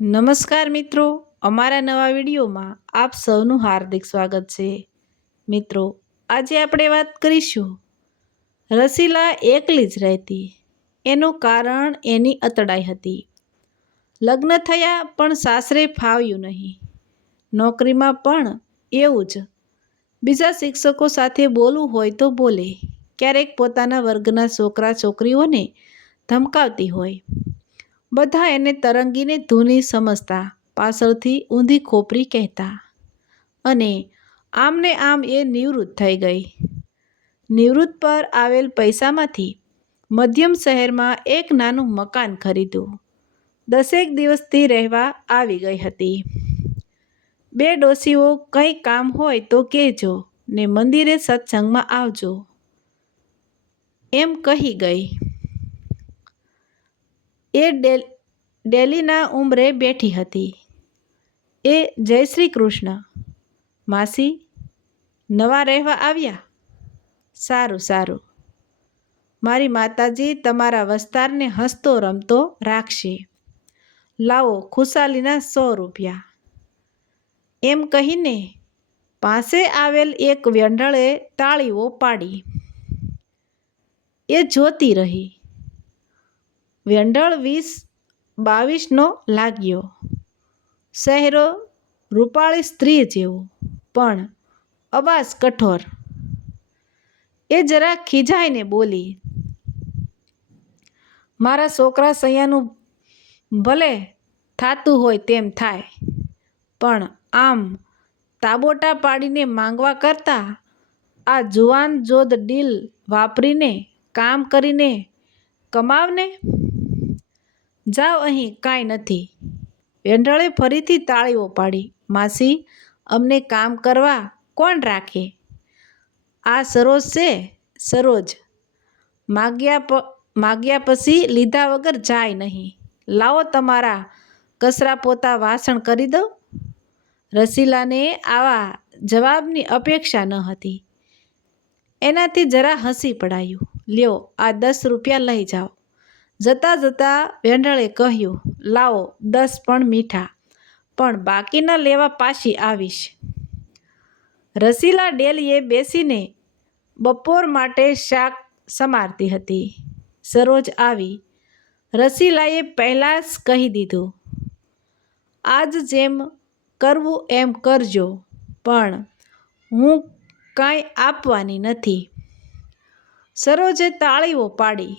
નમસ્કાર મિત્રો, અમારા નવા વિડીયોમાં આપ સૌનું હાર્દિક સ્વાગત છે. મિત્રો, આજે આપણે વાત કરીશું રસીલા એકલી જ રહેતી, એનું કારણ એની અતડાઈ હતી. લગ્ન થયા પણ સાસરે ફાવ્યું નહીં. નોકરીમાં પણ એવું જ. બીજા શિક્ષકો સાથે બોલવું હોય તો બોલે. ક્યારેક પોતાના વર્ગના છોકરા છોકરીઓને ધમકાવતી હોય. બધા એને તરંગીને ધૂની સમજતા, પાછળથી ઊંધી ખોપરી કહેતા, અને આમને આમ એ નિવૃત્ત થઈ ગઈ. નિવૃત્ત પર આવેલ પૈસામાંથી મધ્યમ શહેરમાં એક નાનું મકાન ખરીદ્યું દસેક દિવસથી રહેવા આવી ગઈ હતી. બે ડોશીઓ કંઈ કામ હોય તો કહેજો ને મંદિરે સત્સંગમાં આવજો. એમ કહી ગઈ. એ ડેલ, ડેલીના ઉંબરે બેઠી હતી. એ જય શ્રી કૃષ્ણ. માસી, નવા રહેવા આવ્યા? સારું સારું. મારી માતાજી તમારા વસ્તારને હસતો રમતો રાખશે. લાવો ખુશાલીના સો રૂપિયા. એમ કહીને પાસે આવેલ એક વ્યંઢળે તાળીઓ પાડી. એ જોતી રહી. વ્યંઢળ વીસ બાવીસનો લાગ્યો. શહેરો રૂપાળી સ્ત્રી જેવો, પણ અવાજ કઠોર. એ જરા ખીજાઈને બોલી, મારા છોકરા સૈયાનું ભલે થાતું હોય તેમ થાય, પણ આમ તાબોટા પાડીને માંગવા કરતાં આ જુવાન જોદ ડીલ વાપરીને કામ કરીને કમાવને જાઓ અહીં, કાંઈ નથી. વેંઢળે ફરીથી તાળીઓ પાડી માસી, અમને કામ કરવા કોણ રાખે? આ સરોજ છે, સરોજ. માગ્યા પ, માગ્યા પછી લીધા વગર જાય નહીં. લાવો તમારા કચરા પોતા વાસણ કરી દો રસીલાને આવા જવાબની અપેક્ષા ન હતી. એનાથી જરા હસી પડાયું. લ્યો, આ દસ રૂપિયા લઈ જાઓ. જતાં જતાં વેંડળે કહ્યું, લાવો, દસ પણ મીઠા, પણ બાકીના લેવા પાછી આવીશ. રસીલા ડેલીએ બેસીને બપોર માટે શાક સમારતી હતી. સરોજ આવી. રસીલાએ પહેલાં જ કહી દીધું, આજ જેમ કરવું એમ કરજો, પણ હું કાંઈ આપવાની નથી. સરોજે તાળીઓ પાડી.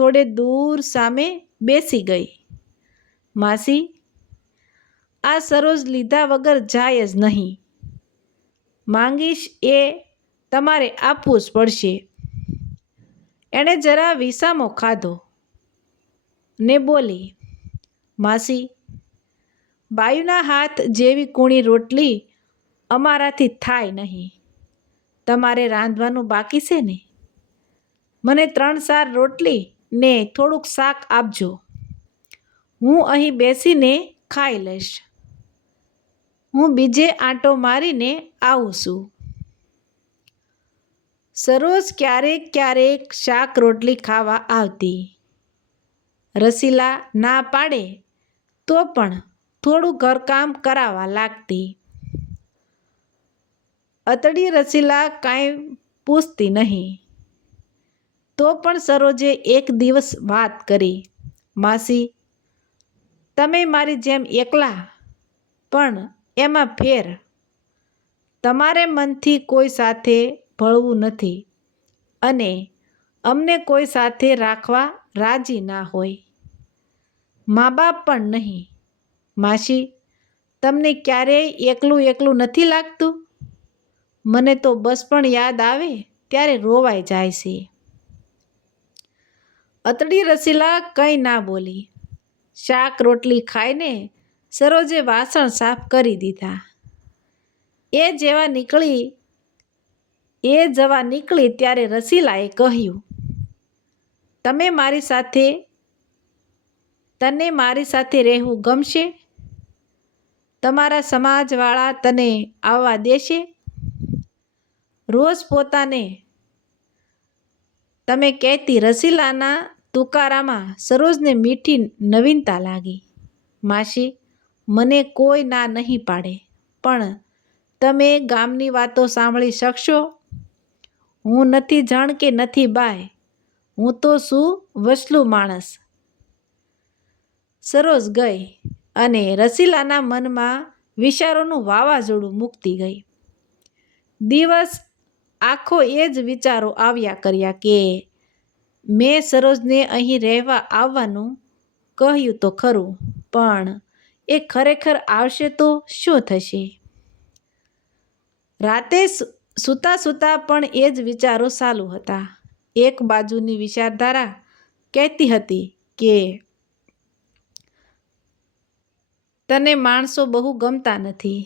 થોડે દૂર સામે બેસી ગઈ. માસી, આ સરોજ લીધા વગર જાય જ નહીં. માંગીશ એ તમારે આપવું જ પડશે. એણે જરા વિસામો ખાધો ને બોલી, માસી, બાયુના હાથ જેવી કૂણી રોટલી અમારાથી થાય નહીં. તમારે રાંધવાનું બાકી છે ને? મને ત્રણ ચાર રોટલી ને થોડુંક શાક આપજો. હું અહીં બેસીને ખાઈ લઈશ. હું બીજે આંટો મારીને આવું છું. સરોજ ક્યારેક ક્યારેક શાક રોટલી ખાવા આવતી. રસીલા ના પાડે તો પણ થોડું ઘરકામ કરાવવા લાગતી. અતડી રસીલા કાંઈ પૂછતી નહીં. તો પણ સરોજે એક દિવસ વાત કરી, માસી, તમે મારી જેમ એકલા, પણ એમાં ફેર. તમારે મનથી કોઈ સાથે ભળવું નથી અને અમને કોઈ સાથે રાખવા રાજી ના હોય. મા બાપ પણ નહીં. માસી, તમને ક્યારેય એકલું એકલું નથી લાગતું? મને તો બસ પણ યાદ આવે ત્યારે રોવાઈ જાય છે. અતડી રસીલા કંઈ ના બોલી. શાક રોટલી ખાઈને સરોજે વાસણ સાફ કરી દીધા. એ જેવા નીકળી, એ જવા નીકળી ત્યારે રસીલાએ કહ્યું, તમે મારી સાથે, તને મારી સાથે રહેવું ગમશે? તમારા સમાજવાળા તને આવવા દેશે? રોજ પોતાને તમે કહેતી રસીલાના તુકારામાં સરોજને મીઠી નવીનતા લાગી. માસી, મને કોઈ ના નહીં પાડે, પણ તમે ગામની વાતો સાંભળી શકશો? હું નથી જણ કે નથી બાય, હું તો શું વસલું માણસ. સરોજ ગઈ અને રસીલાના મનમાં વિચારોનું વાવાઝોડું મૂકતી ગઈ. દિવસ આખો એ જ વિચારો આવ્યા કર્યા કે, મેં સરોજને અહીં રહેવા આવવાનું કહ્યું તો ખરું, પણ એ ખરેખર આવશે તો શું થશે? રાતે સૂતા સૂતા પણ એ જ વિચારો ચાલુ હતા. એક બાજુની વિચારધારા કહેતી હતી કે, તને માણસો બહુ ગમતા નથી,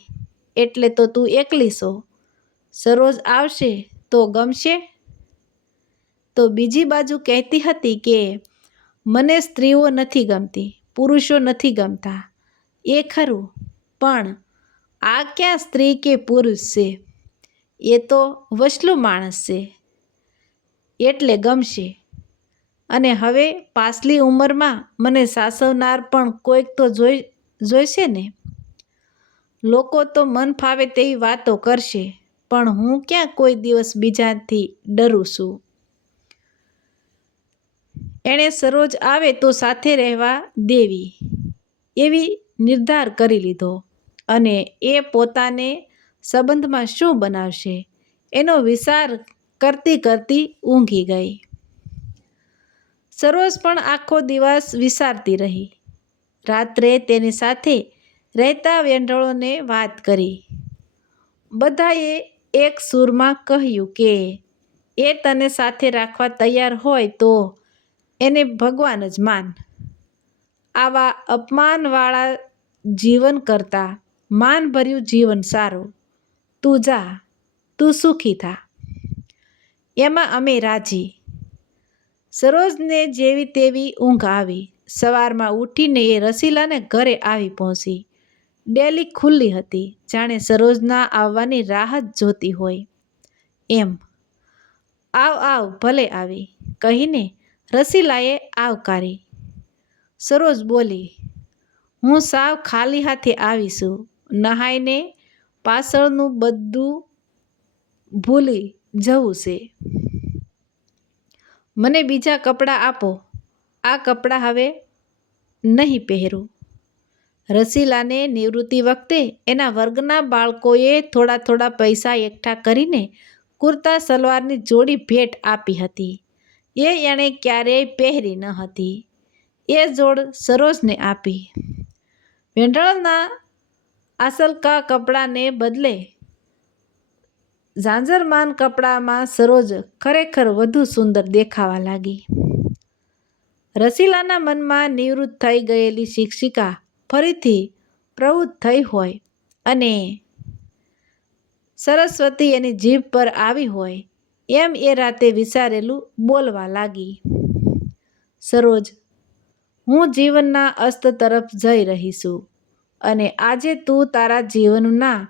એટલે તો તું એકલી છો. સરોજ આવશે તો ગમશે? તો બીજી બાજુ કહેતી હતી કે, મને સ્ત્રીઓ નથી ગમતી, પુરુષો નથી ગમતા. એ ખરું, પણ આ ક્યાં સ્ત્રી કે પુરુષ છે? એ તો વસલું માણસ છે, એટલે ગમશે. અને હવે પાછલી ઉંમરમાં મને સાસવનાર પણ કોઈક તો જોઈ જોઈશે ને? લોકો તો મન ફાવે તેવી વાતો કરશે. પણ હું ક્યાં કોઈ દિવસ બીજાથી ડરું છું? એણે સરોજ આવે તો સાથે રહેવા દેવી. એવી નિર્ધાર કરી લીધો અને એ પોતાને સંબંધમાં શું બનાવશે એનો વિચાર કરતી કરતી ઊંઘી ગઈ. સરોજ પણ આખો દિવસ વિચારતી રહી. રાત્રે તેની સાથે રહેતા વેંઢળોને વાત કરી. બધાએ એક સૂરમાં કહ્યું કે, એ તને સાથે રાખવા તૈયાર હોય તો એને ભગવાન જ માન. આવા અપમાનવાળા જીવન કરતાં માનભર્યું જીવન સારું. તું જા, તું સુખી થા. એમાં અમે રાજી. સરોજને જેવી તેવી ઊંઘ આવી. સવારમાં ઉઠીને એ રસીલાને ઘરે આવી પહોંચી. ડેલી ખુલ્લી હતી, જાણે સરોજના આવવાની રાહ જ જોતી હોય. એમ. આવ આવ, ભલે આવી. કહીને રસીલાએ આવકારી સરોજ બોલી, હું સાવ ખાલી હાથે આવીશું. નહાઈને પાછળનું બધું ભૂલી જવું છે. મને બીજા કપડાં આપો. આ કપડાં હવે નહીં પહેરું. રસીલાને નિવૃત્તિ વખતે એના વર્ગના બાળકોએ થોડા થોડા પૈસા એકઠા કરીને કુર્તા સલવારની જોડી ભેટ આપી હતી. એ એણે ક્યારેય પહેરી ન હતી. એ જોડ સરોજને આપી. વેંઢળના આસલકા કપડાને બદલે ઝાંઝરમાન કપડામાં સરોજ ખરેખર વધુ સુંદર દેખાવા લાગી. રસીલાના મનમાં નિવૃત્ત થઈ ગયેલી શિક્ષિકા ફરીથી પ્રવૃત્ત થઈ હોય અને સરસ્વતી એની જીભ પર આવી હોય, એમ એ રાતે વિચારેલું બોલવા લાગી. સરોજ, હું જીવનના અસ્ત તરફ જઈ રહી છું અને આજે તું તારા જીવનના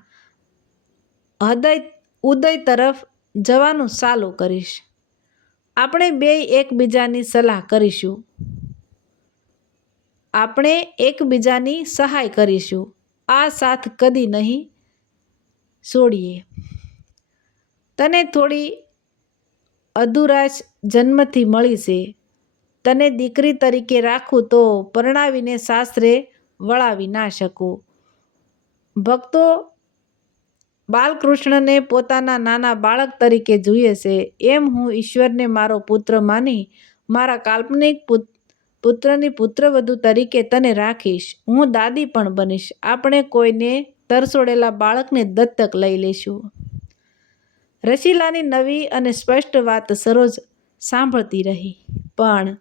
હૃદય, ઉદય તરફ જવાનું ચાલુ કરીશ. આપણે બે એકબીજાની સલાહ કરીશું. આપણે એકબીજાની સહાય કરીશું. આ સાથ કદી નહીં છોડીએ. તને થોડી અધુરાશ જન્મથી મળી છે. તને દીકરી તરીકે રાખું તો પરણાવીને સાસરે વળાવી ના શકું. ભક્તો બાલકૃષ્ણને પોતાના નાના બાળક તરીકે જુએ છે. એમ હું ઈશ્વરને મારો પુત્ર માની મારા કાલ્પનિક પુત પુત્રની પુત્રવધુ તરીકે તને રાખીશ. હું દાદી પણ બનીશ. આપણે કોઈને તરસોડેલા બાળકને દત્તક લઈ લઈશું. રસીલાની નવી અને સ્પષ્ટ વાત સરોજ સાંભળતી રહી. પણ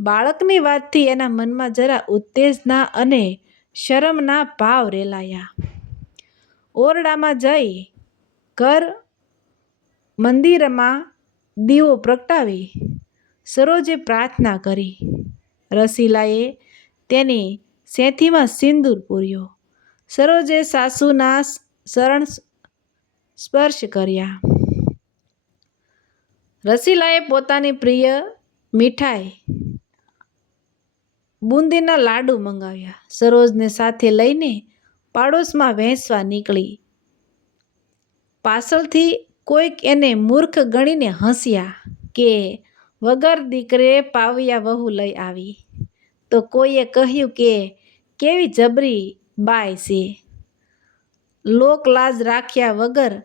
બાળકની વાતથી એના મનમાં જરા ઉત્તેજના અને શરમના ભાવ રેલાયા. ઓરડામાં જઈ ઘર મંદિરમાં દીવો પ્રગટાવી સરોજે પ્રાર્થના કરી. રસીલાએ તેની સેથીમાં સિંદૂર પૂર્યો. સરોજે સાસુના શરણ સ્પર્શ કર્યા. રસીલાએ પોતાની પ્રિય મીઠાઈ બુંદીના લાડુ મંગાવ્યા. સરોજને સાથે લઈને પાડોશમાં વહેંચવા નીકળી. પાછળથી કોઈક એને મૂર્ખ ગણીને હસ્યા કે વગર દીકરે પાવ્યા વહુ લઈ આવી. તો કોઈએ કહ્યું કે, કેવી જબરી બાય છે. લોકલાજ રાખ્યા વગર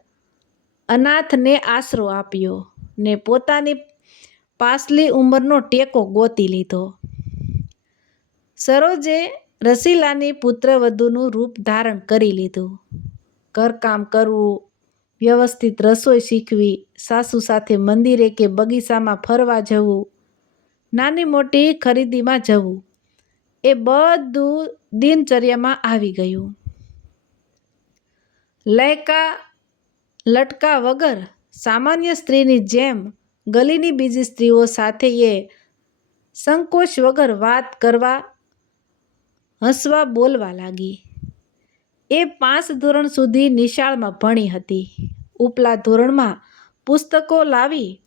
અનાથને આશરો આપ્યો ને પોતાની પાછલી ઉંમરનો ટેકો ગોતી લીધો. સરોજે રસીલાની પુત્રવધુનું રૂપ ધારણ કરી લીધું. ઘરકામ કરવું વ્યવસ્થિત રસોઈ શીખવી, સાસુ સાથે મંદિરે કે બગીચામાં ફરવા જવું, નાની મોટી ખરીદીમાં જવું, એ બધું દિનચર્યામાં આવી ગયું. લયકા, લટકા વગર સામાન્ય સ્ત્રીની જેમ ગલીની બીજી સ્ત્રીઓ સાથે એ સંકોચ વગર વાત કરવા, હસવા બોલવા લાગી. એ પાંચ ધોરણ સુધી નિશાળમાં ભણી હતી. ઉપલા ધોરણમાં પુસ્તકો લાવી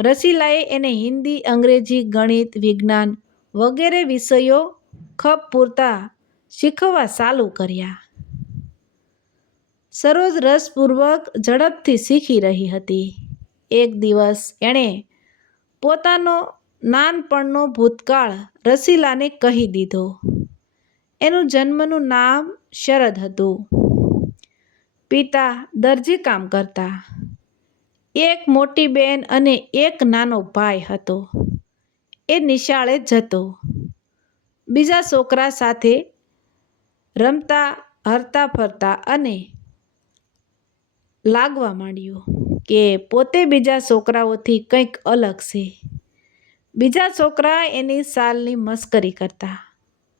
રસીલાએ એને હિન્દી, અંગ્રેજી, ગણિત, વિજ્ઞાન વગેરે વિષયો ખપ પૂરતા શીખવવા ચાલુ કર્યા. સરોજ રસપૂર્વક ઝડપથી શીખી રહી હતી. એક દિવસ એણે પોતાનો નાનપણનો ભૂતકાળ રસીલાને કહી દીધો. એનું જન્મનું નામ શરદ હતું. પિતા દરજી કામ કરતા. એક મોટી બેન અને એક નાનો ભાઈ હતો. એ નિશાળે જતો બીજા છોકરા સાથે રમતા, હરતા ફરતા અને લાગવા માંડ્યું કે પોતે બીજા છોકરાઓથી કંઈક અલગ છે. બીજા છોકરા એની સાલની મસ્કરી કરતા.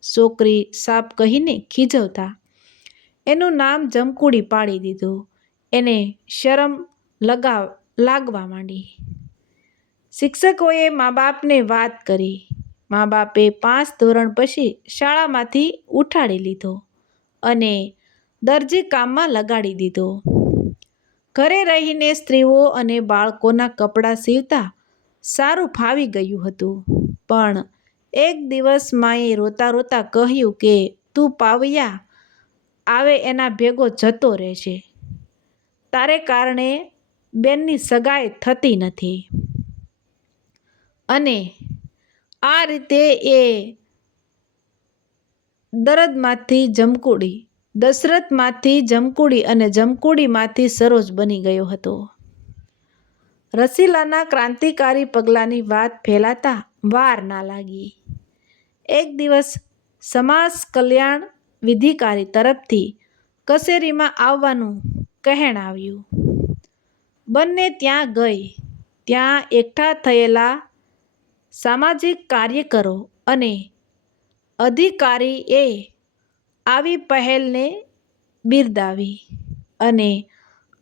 છોકરી સાપ કહીને ખીજવતા. એનું નામ જમકુડી પાડી દીધું. એને શરમ લગાવ, લાગવા માંડી. શિક્ષકોએ મા બાપને વાત કરી. મા બાપે પાંચ ધોરણ પછી શાળામાંથી ઉઠાડી લીધો અને દરજી કામમાં લગાડી દીધો. ઘરે રહીને સ્ત્રીઓ અને બાળકોના કપડાં સીવતા સારું ફાવી ગયું હતું. પણ એક દિવસ માએ રોતા રોતા કહ્યું કે, તું પાવ્યા, આવે એના ભેગો જતો રહેશે તારે કારણે બેનની સગાઈ થતી નથી. અને આ રીતે એ દરદમાંથી જમકુડી, દશરથમાંથી જમકુડી અને જમકુડીમાંથી સરોજ બની ગયો હતો. રસીલાના ક્રાંતિકારી પગલાંની વાત ફેલાતા વાર ના લાગી. એક દિવસ સમાજ કલ્યાણ વિધિકારી તરફથી કચેરીમાં આવવાનું કહેણ આવ્યું. બંને ત્યાં ગઈ. ત્યાં એકઠા થયેલા સામાજિક કાર્યકરો અને અધિકારીએ આવી પહેલને બિરદાવી અને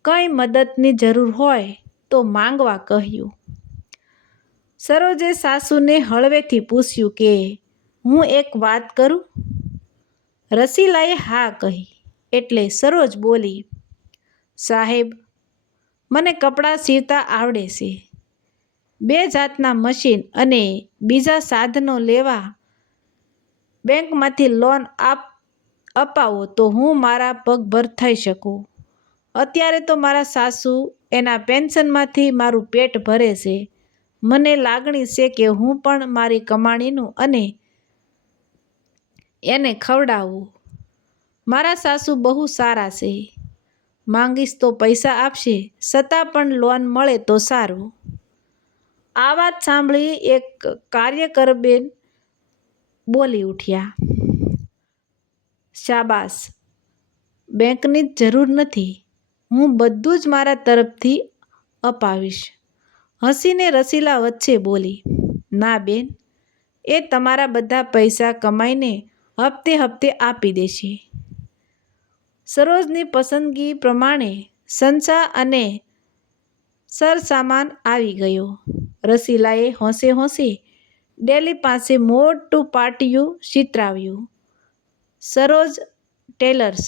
કંઈ મદદની જરૂર હોય તો માંગવા કહ્યું. સરોજે સાસુને હળવેથી પૂછ્યું કે હું એક વાત કરું? રસીલાએ હા કહી, એટલે સરોજ બોલી, સાહેબ, મને કપડાં સીવતા આવડે છે. બે જાતના મશીન અને બીજા સાધનો લેવા બેંકમાંથી લોન આપ, અપાવો તો હું મારા પગભર થઈ શકું. અત્યારે તો મારા સાસુ એના પેન્શનમાંથી મારું પેટ ભરે છે. મને લાગણી છે કે હું પણ મારી કમાણીનું અને એને ખવડાવું. મારા સાસુ બહુ સારા છે. માંગીશ તો પૈસા આપશે, છતાં પણ લોન મળે તો સારું. આ વાત સાંભળી એક કાર્યકર બેન બોલી ઉઠ્યા. શાબાશ. બેંકની જ જરૂર નથી. હું બધું જ મારા તરફથી અપાવીશ. હસીને રસીલા વચ્ચે બોલી, ના બેન, એ તમારા બધા પૈસા કમાઈને હપ્તે હપ્તે આપી દેશે. સરોજની પસંદગી પ્રમાણે સંસા અને સરસામાન આવી ગયો. રસીલાએ હોંશે હોંશે ડેલી પાસે મોટું પાટિયું ચિતરાવ્યું. સરોજ ટેલર્સ,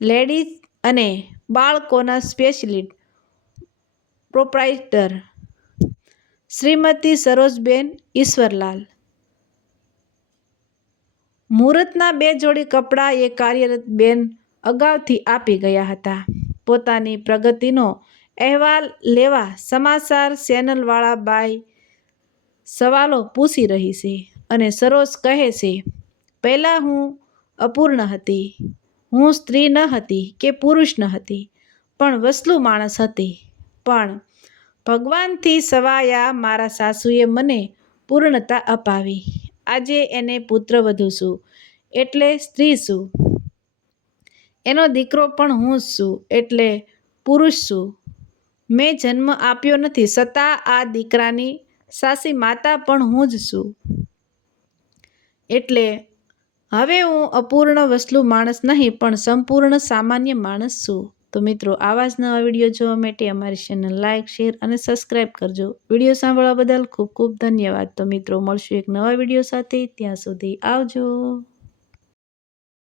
લેડીઝ અને બાળકોના સ્પેશિયલિસ્ટ પ્રોપ્રાઇટર શ્રીમતી સરોજબેન ઈશ્વરલાલ મુહૂર્તના બે જોડી કપડાં એ કાર્યરત બેન અગાઉથી આપી ગયા હતા. પોતાની પ્રગતિનો અહેવાલ લેવા સમાચાર ચેનલવાળા બાઈ સવાલો પૂછી રહી છે અને સરોજ કહે છે, પહેલાં હું અપૂર્ણ હતી. હું સ્ત્રી ન હતી કે પુરુષ ન હતી, પણ વસલુ માણસ હતી. પણ ભગવાનથી સવાયા મારા સાસુએ મને પૂર્ણતા અપાવી. આજે એને પુત્રવધુ છું એટલે સ્ત્રી છું એનો દીકરો પણ હું છું, એટલે પુરુષ છું. મેં જન્મ આપ્યો નથી છતાં આ દીકરાની સાસી માતા પણ હું જ છું. એટલે હવે હું અપૂર્ણ વસલું માણસ નહીં, પણ સંપૂર્ણ સામાન્ય માણસ છું. તો મિત્રો, આવા જ નવા વીડિયો જોવા માટે અમારી ચેનલ લાઇક શેર અને સબસ્ક્રાઈબ કરજો. વીડિયો સાંભળવા બદલ ખૂબ ખૂબ ધન્યવાદ. તો મિત્રો, મળશું એક નવા વીડિયો સાથે. ત્યાં સુધી આવજો.